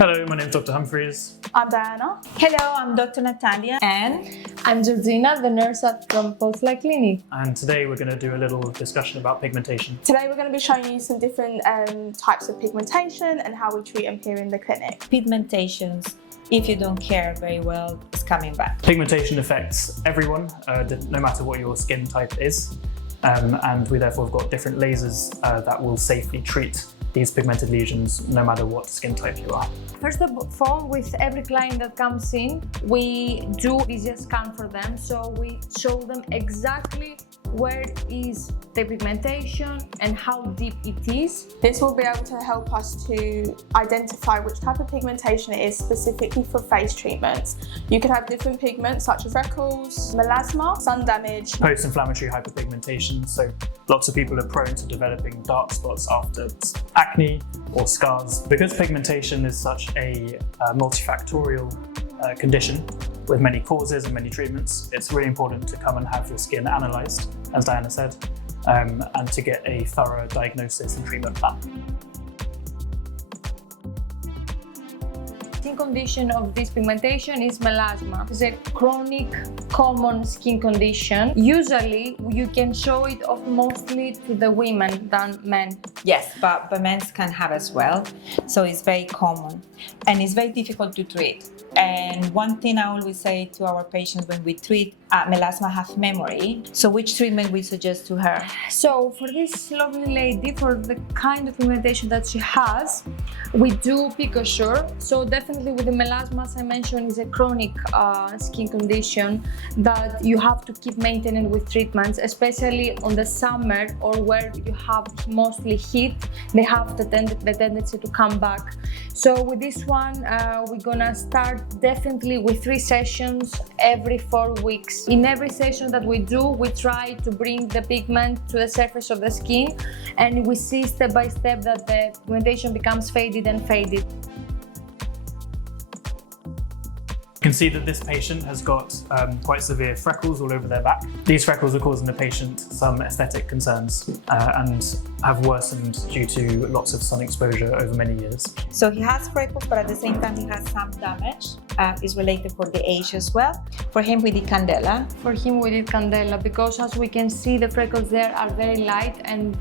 Hello, my name is Dr. Humphreys. I'm Diana. Hello, I'm Dr. Natalia. And I'm Georgina, the nurse from Post-Inflammatory Clinic. And today we're going to do a little discussion about pigmentation. Today we're going to be showing you some different types of pigmentation and how we treat them here in the clinic. Pigmentations, if you don't care very well, is coming back. Pigmentation affects everyone, no matter what your skin type is. And we therefore have got different lasers that will safely treat these pigmented lesions no matter what skin type you are. First of all, with every client that comes in, we do visual scan for them. So we show them exactly where is the pigmentation and how deep it is. This will be able to help us to identify which type of pigmentation it is specifically for face treatments. You can have different pigments such as freckles, melasma, sun damage. Post-inflammatory hyperpigmentation, so lots of people are prone to developing dark spots after acne or scars. Because pigmentation is such a multifactorial condition with many causes and many treatments, it's really important to come and have your skin analysed, as Diana said, and to get a thorough diagnosis and treatment plan. Skin condition of this pigmentation is melasma. It's a chronic, common skin condition. Usually, you can show it off mostly to the women than men. Yes, but men can have as well. So it's very common and it's very difficult to treat. And one thing I always say to our patients when we treat melasma have memory. So which treatment we suggest to her? So for this lovely lady, for the kind of pigmentation that she has, we do Picosure. So definitely with the melasma, as I mentioned, is a chronic skin condition that you have to keep maintaining with treatments, especially on the summer or where you have mostly heat, they have the tendency to come back. So with this one, we're gonna start definitely with 3 sessions every 4 weeks. In every session that we do, we try to bring the pigment to the surface of the skin, and we see step by step that the pigmentation becomes faded and faded. You can see that this patient has got quite severe freckles all over their back. These freckles are causing the patient some aesthetic concerns and have worsened due to lots of sun exposure over many years. So he has freckles, but at the same time he has some damage. Is related for the age as well. For him we did Candela. For him we did Candela because, as we can see, the freckles there are very light and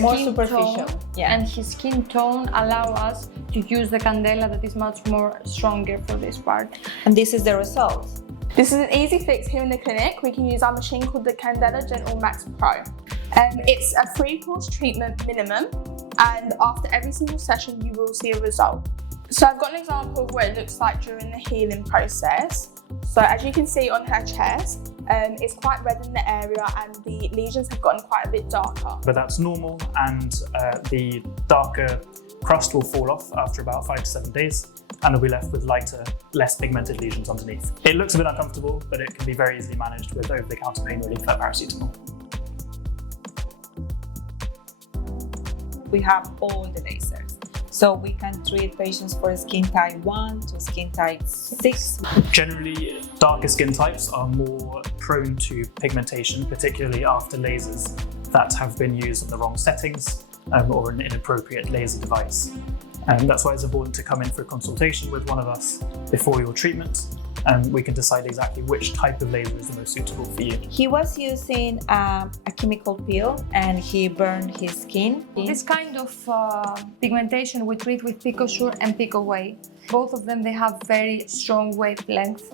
more superficial. And his skin tone allow us to use the Candela that is much more stronger for this part. And this is the result. This is an easy fix here in the clinic. We can use our machine called the Candela Gentle Max Pro. It's a 3-course treatment minimum, and after every single session you will see a result. So I've got an example of what it looks like during the healing process. So as you can see on her chest, it's quite red in the area and the lesions have gotten quite a bit darker. But that's normal, and the darker crust will fall off after about 5 to 7 days, and we'll be left with lighter, less pigmented lesions underneath. It looks a bit uncomfortable, but it can be very easily managed with over-the-counter pain relief like paracetamol. We have all the lasers. So we can treat patients for skin type 1 to skin type 6. Generally, darker skin types are more prone to pigmentation, particularly after lasers that have been used in the wrong settings or an inappropriate laser device. That's why it's important to come in for a consultation with one of us before your treatment, and we can decide exactly which type of laser is the most suitable for you. He was using a chemical peel and he burned his skin. This kind of pigmentation we treat with Picosure and Picoway. Both of them, they have very strong wavelength.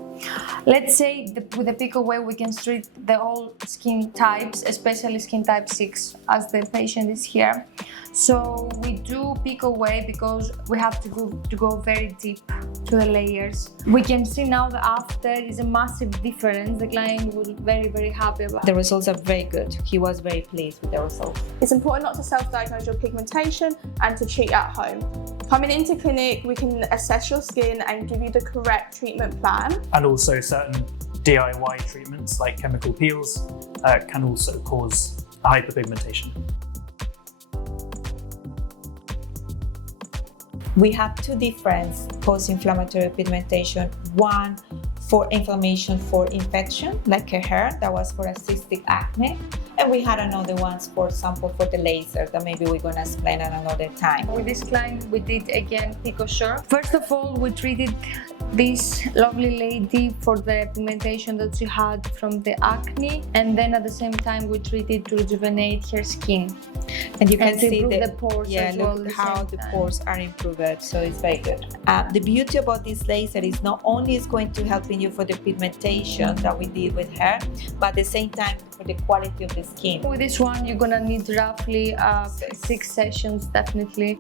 Let's say with the Picoway we can treat the all skin types, especially skin type 6, as the patient is here. So we do Picoway because we have to go very deep to the layers. We can see now that after is a massive difference. The client was very, very happy about it. The results are very good. He was very pleased with the results. It's important not to self-diagnose your pigmentation and to treat at home. Coming into clinic, we can assess your skin and give you the correct treatment plan. And also certain DIY treatments like chemical peels can also cause hyperpigmentation. We have 2 different post-inflammatory pigmentation. One for inflammation for infection, like her hair, that was for a cystic acne, And we had another ones, for example, for the laser that maybe we're going to explain at another time. With this client, we did again picosure. First of all, we treated this lovely lady for the pigmentation that she had from the acne, and then at the same time we treated to rejuvenate her skin. And you can to see improve the pores as well. Look how the pores are improved, so it's very good. The beauty about this laser is not only is going to helping you for the pigmentation that we did with her, but at the same time for the quality of the skin. With this one, you're gonna need roughly 6 sessions, definitely.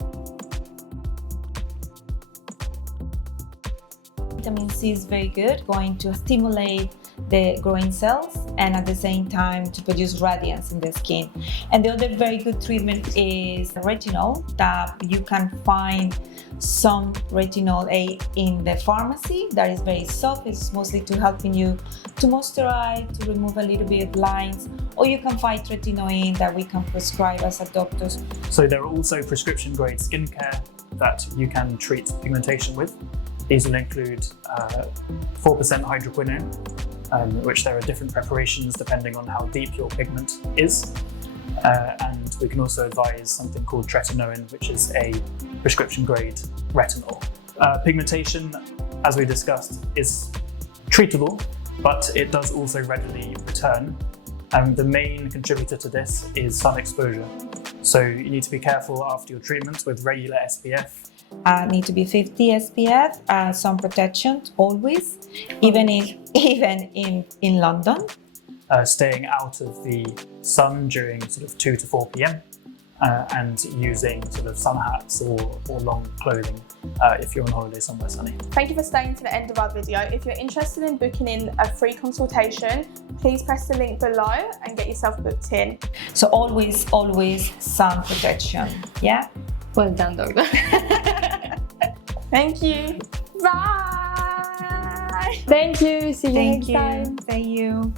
Vitamin C is very good, going to stimulate the growing cells and at the same time to produce radiance in the skin. And the other very good treatment is retinol, that you can find some retinol A in the pharmacy that is very soft. It's mostly to helping you to moisturize, to remove a little bit of lines, or you can find tretinoin that we can prescribe as a doctors. So there are also prescription grade skincare that you can treat pigmentation with. These will include 4% hydroquinone, which there are different preparations depending on how deep your pigment is. And we can also advise something called tretinoin, which is a prescription grade retinol. Pigmentation, as we discussed, is treatable, but it does also readily return. The main contributor to this is sun exposure. So you need to be careful after your treatment with regular SPF. Need to be 50 SPF, sun protection always, even in London. Staying out of the sun during sort of 2 to 4 p.m. And using sort of sun hats or long clothing if you're on holiday somewhere sunny. Thank you for staying to the end of our video. If you're interested in booking in a free consultation, please press the link below and get yourself booked in. So always sun protection, yeah? Well done, doctor. Thank you. Bye. Thank you. See you next time. Thank you.